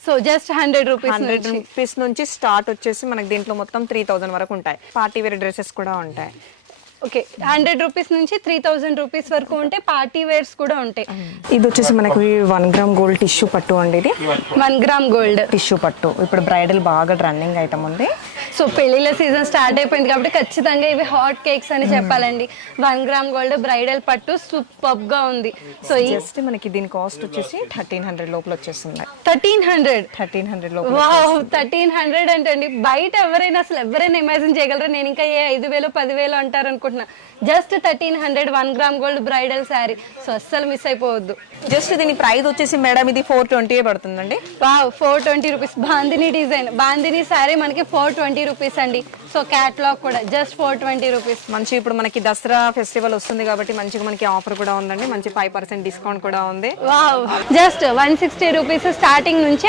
So just 100 rupees 100 rupees నుంచి start వచ్చేసి మనకి దీంట్లో మొత్తం 3000 వరకు ఉంటాయి. పార్టీ వేర్ డ్రెస్సెస్ కూడా ఉంటాయి. ఓకే 100 రూపీస్ నుంచి 3000 రూపీస్ వరకు ఉంటే పార్టీ వేర్స్ కూడా ఉంటాయి. ఇది వచ్చేసి మనకి 1 గ్రామ్ గోల్డ్ టిష్యూ పట్టు అండి. ఇది 1 గ్రామ్ గోల్డ్ టిష్యూ పట్టు ఇప్పుడు బ్రైడల్ బాగా రన్నింగ్ ఐటమ్ ఉంది. సో పెళ్లిళ్ళ సీజన్ స్టార్ట్ అయిపోయింది కాబట్టి ఖచ్చితంగా ఇవి హాట్ కేక్స్ అని చెప్పాలండి. 1 గ్రామ్ గోల్డ్ బ్రైడల్ పట్టు సూపర్ గా ఉంది. సో జస్ట్ మనకి దీని కాస్ట్ వచ్చేసి 1300 లోపల వచ్చేస్తుంది. 1300 లోపల. వావ్ 1300 అంటే బయట ఎవరైనా ఇమాజిన్ చేయగలరా? నేను ఇంకా ఏ 5000 10,000 అంటారు అనుకుంటున్నా. Just 1300 1 gram gold bridal sari. So అస్సలు మిస్ అయిపోవద్దు. జస్ట్ దీని ప్రైస్ వచ్చేసి మేడం ఇది 420 పడుతుందండి. Wow 420 rupees. Bandhani design bandhani sari మనకి 420 రూపీస్ అండి. సో క్యాట్లాగ్ కూడా జస్ట్ 420 రూపీస్. మంచి ఇప్పుడు మనకి దసరా ఫెస్టివల్ వస్తుంది కాబట్టి మంచిగా మనకి ఆఫర్ కూడా ఉందండి. మంచి 5% డిస్కౌంట్ కూడా ఉంది. వావ్ జస్ట్ 160 రూపీస్ స్టార్టింగ్ నుంచి